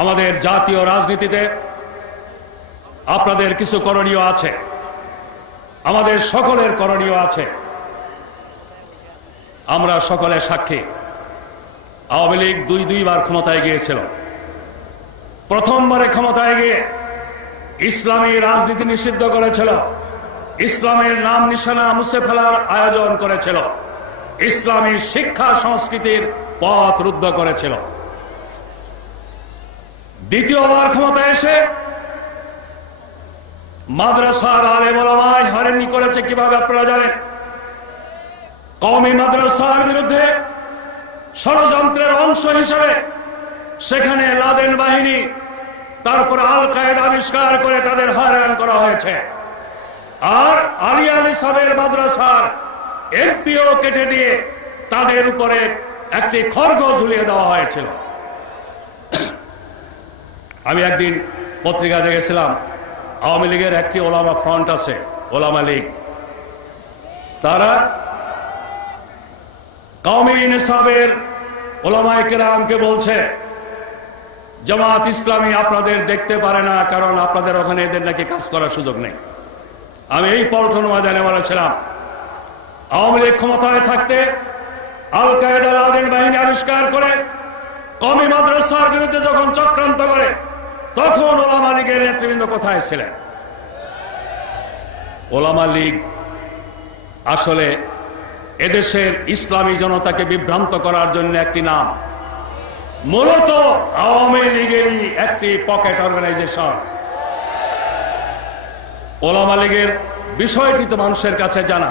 আমাদের জাতীয় রাজনীতিতে আপনাদের কিছু করণীয় আছে, আমাদের সকলের করণীয় আছে। আমরা সকলে সাক্ষী, আওয়ামী লীগ দুইবার ক্ষমতায় গিয়েছিল। প্রথমবারে ক্ষমতায় গিয়ে ইসলামী রাজনীতি নিষিদ্ধ করেছিল, ইসলামের নাম নিশানা মুছে ফেলার আয়োজন করেছিল, ইসলামী শিক্ষা সংস্কৃতির পথ রুদ্ধ করেছিল। দ্বিতীয়বার ক্ষমতায় এসে মাদ্রাসার আলেম ওলামায় হয়রানি করেছে। কিভাবে আপনারা জানেন? কওমি মাদ্রাসার বিরুদ্ধে ষড়যন্ত্রের অংশ হিসেবে সেখানে লাদেন বাহিনী, তারপর আল কায়েদা আবিষ্কার করে তাদের হয়রান করা হয়েছে। আর আলিয়া নিসাবের মাদ্রাসার এমপিও কেটে দিয়ে তাদের উপরে একটি খড়গ ঝুলিয়ে দেওয়া হয়েছিল। আমি একদিন পত্রিকা দেখেছিলাম, আওয়ামী লীগের একটি ওলামা ফ্রন্ট আছে, ওলামা লীগ, তারা কওমি নিসাবের ওলামায়ে কেরামকে বলছে জামাত ইসলামী আপনাদের দেখতে পারে না, কারণ আপনাদের ওখানে এদের নাকি কাজ করার সুযোগ নেই। আমি এই পল্টন ময়দানে বলেছিলাম, আওয়ামী লীগ ক্ষমতায় থাকতে আল কায়েদা লাদেন বাহিনী আবিষ্কার করে কওমি মাদ্রাসার বিরুদ্ধে যখন চক্রান্ত করে, তখন ওলামা লীগের নেতৃবৃন্দ কোথায় ছিলেন? ওলামা লীগ আসলে এদেশের ইসলামী জনতাকে বিভ্রান্ত করার জন্য একটি নাম, মূলত আওয়ামী লীগেরই একটি পকেট অর্গানাইজেশন। ওলামা লীগের বিষয়টি তো মানুষের কাছে জানা,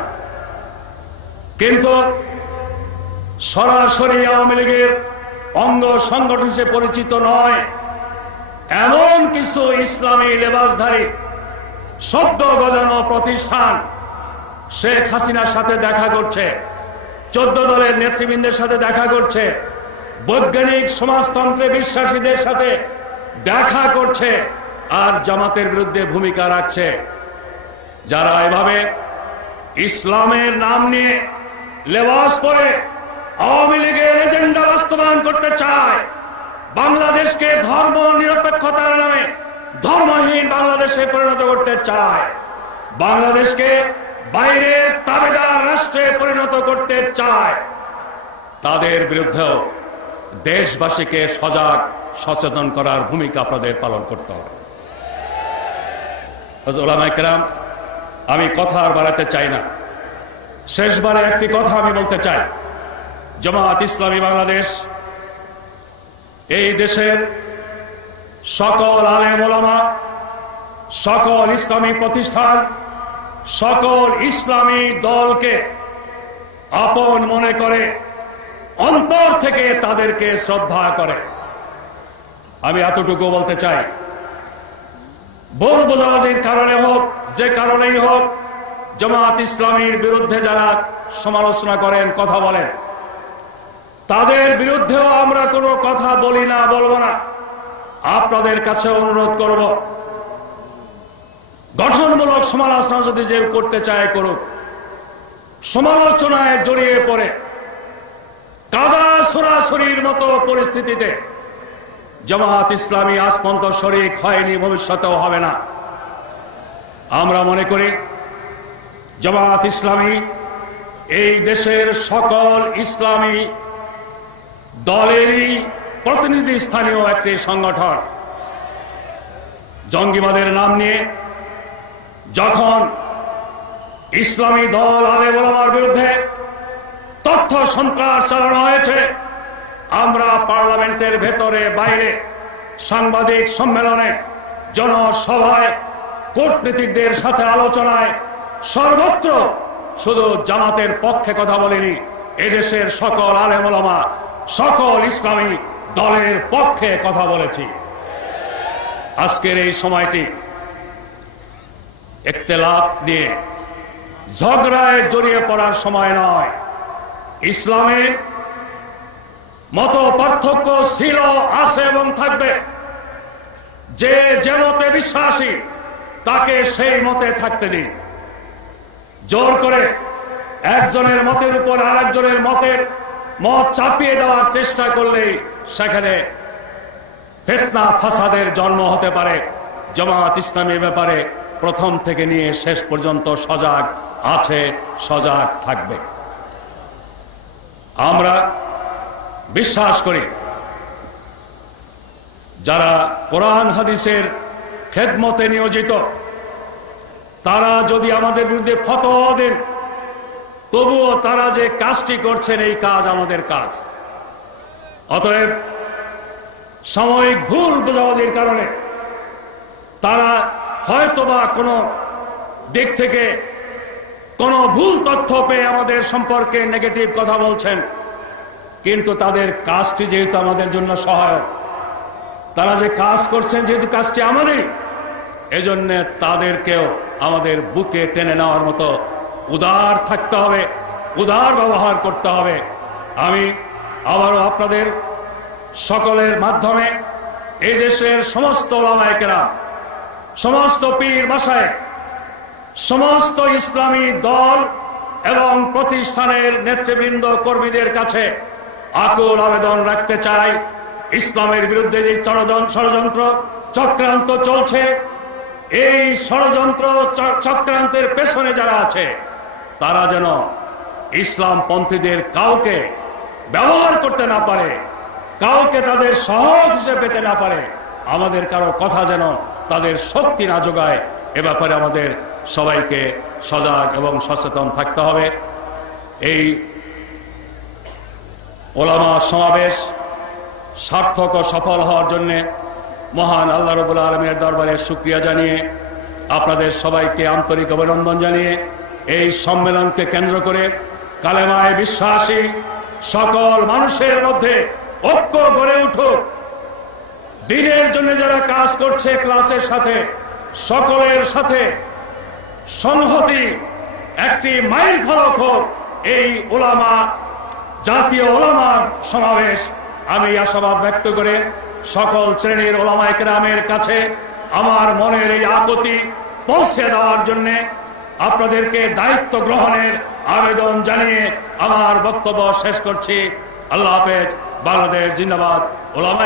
কিন্তু সরাসরি আওয়ামী লীগের অঙ্গ সংগঠন হিসেবে পরিচিত নয় এমন কিছু ইসলামী লেবাসধারী শব্দ গজানো প্রতিষ্ঠান শেখ হাসিনার সাথে দেখা করছে, 14 দলের নেতৃবৃন্দের সাথে দেখা করছে, বৈজ্ঞানিক সমাজতন্ত্রে বিশ্বাসীদের সাথে দেখা করছে, আর জামাতের বিরুদ্ধে ভূমিকা রাখছে। যারা এভাবে ইসলামের নাম নিয়ে লেবাস পরে আওয়ামী লীগের এজেন্ডা বাস্তবায়ন করতে চায়, বাংলাদেশকে ধর্ম নিরপেক্ষতার নামে ধর্মহীন বাংলাদেশে পরিণত করতে চায়, বাংলাদেশকে বাইরের তাবেদার রাষ্ট্রে পরিণত করতে চায়, তাদের বিরুদ্ধেও দেশবাসীকে সজাগ সচেতন করার ভূমিকা আপনাদের পালন করতে হবে। ওলামায়ে কেরাম, আমি কথা আর বাড়াতে চাই না, শেষবারে একটি কথা আমি বলতে চাই। জামাত ইসলামী বাংলাদেশ এই দেশের সকল আলেম ওলামা, সকল ইসলামী প্রতিষ্ঠান, সকল ইসলামী দলকে আপন মনে করে, অন্তর থেকে তাদেরকে শ্রদ্ধা করে। আমি এতটুকু বলতে চাই, ভুল বোঝাবুঝির কারণে হোক, যে কারণেই হোক, জামাত ইসলামীর বিরুদ্ধে যারা সমালোচনা করেন, কথা বলেন, তাদের বিরুদ্ধেও আমরা কোনো কথা বলি না, বলবো না। আপনাদের কাছে অনুরোধ করব, গঠনমূলক সমালোচনা যদি যে করতে চায় করুক, সমালোচনায় জড়িয়ে পড়ে কাদা সরাসরির মতো পরিস্থিতিতে জামাত ইসলামী আজ পর্যন্ত শরীক হয়নি, ভবিষ্যতেও হবে না। আমরা মনে করি জামাত ইসলামী এই দেশের সকল ইসলামী দলেরই প্রতিনিধি স্থানীয় একটি সংগঠন। জঙ্গিবাদের নাম নিয়ে যখন ইসলামী দল আলেম ওলামার বিরুদ্ধে তথ্য সন্ত্রাস চালানো হয়েছে, আমরা পার্লামেন্টের ভেতরে বাইরে, সাংবাদিক সম্মেলনে, জনসভায়, কূটনীতিকদের সাথে আলোচনায়, সর্বত্র শুধু জামাতের পক্ষে কথা বলিনি, এদেশের সকল আলেম ওলামা, সকল ইসলামী দলের পক্ষে কথা বলেছি। আজকের এই সময়টি ইখতিলাফ নিয়ে ঝগড়ায় জড়িয়ে পড়ার সময় নয়। ইসলামে মত পার্থক্য ছিল, আছে এবং থাকবে। যে যে মতে বিশ্বাসী তাকে সেই মতে থাকতে দিন। জোর করে একজনের মতের উপর আরেকজনের মত চাপিয়ে দেওয়ার চেষ্টা করলেই সেখানে ফিতনা ফাসাদের জন্ম হতে পারে। জামাত ইসলামী ব্যাপারে প্রথম থেকে নিয়ে শেষ পর্যন্ত সজাগ আছে, সজাগ থাকবে। আমরা বিশ্বাস করি যারা কোরআন হাদিসের খেদমতে নিয়োজিত তারা যদি আমাদের বিরুদ্ধে ফতোয়া দেন, তবুও তারা যে কাজটি করছেন এই কাজ আমাদের কাজ। অতএব সাময়িক ভুল বোঝাবুঝির কারণে তারা হয়তোবা কোনো দিক থেকে কোনো ভুল তথ্য পেয়ে আমাদের সম্পর্কে নেগেটিভ কথা বলছেন, কিন্তু তাদের কাজটি যেহেতু আমাদের জন্য সহায়ক, তারা যে কাজ করছেন যেহেতু কাজটি আমাদেরই, এজন্য তাদেরকেও আমাদের বুকে টেনে নেওয়ার মতো উদার থাকতে হবে, উদার ব্যবহার করতে হবে। আমি আবারও আপনাদের সকলের মাধ্যমে এই দেশের সমস্ত ওলামায়ে কেরাম, সমস্ত পীর মাশায়েখ, সমস্ত ইসলামী দল এবং প্রতিষ্ঠানের নেতৃবৃন্দ কর্মীদের কাছে আকুল আবেদন রাখতে চাই, ইসলামের বিরুদ্ধে যে ষড়যন্ত্র চক্রান্ত চলছে, এই ষড়যন্ত্র চক্রান্তের পেছনে যারা আছে তারা যেন ইসলামপন্থীদের কাউকে ব্যবহার করতে না পারে, কাউকে তাদের সহজ হিসেবে পেতে না পারে, আমাদের কারো কথা যেন তাদের শক্তি না যোগায়। এ ব্যাপারে আমাদের সবাইকে সজাগ এবং সচেতন থাকতে হবে। এই ওলামা সমাবেশ সার্থক ও সফল হওয়ার জন্য মহান আল্লাহ রাব্বুল আলামিনের দরবারে শুকরিয়া জানিয়ে, আপনাদের সবাইকে আন্তরিক অভিনন্দন জানিয়ে, এই সম্মেলনকে কেন্দ্র করে কালেমায় বিশ্বাসী সকল মানুষের মধ্যে ঐক্য গড়ে উঠুক। দিনের জন্য যারা কাজ করছে ক্লাসের সাথে সকলের সাথে সংহতি একটি মাইল ফলক হোক এই ওলামা, জাতীয় ওলামা সমাবেশ। আমি আশাবাদ ব্যক্ত করে সকল শ্রেণীর ওলামায়ে কেরামের কাছে আমার মনের এই আকুতি পৌঁছে দেওয়ার জন্য আপনাদেরকে দায়িত্ব গ্রহণের আবেদন জানিয়ে আমার বক্তব্য শেষ করছি। আল্লাহ হাফেজ। বাংলাদেশ জিন্দাবাদ। ওলামা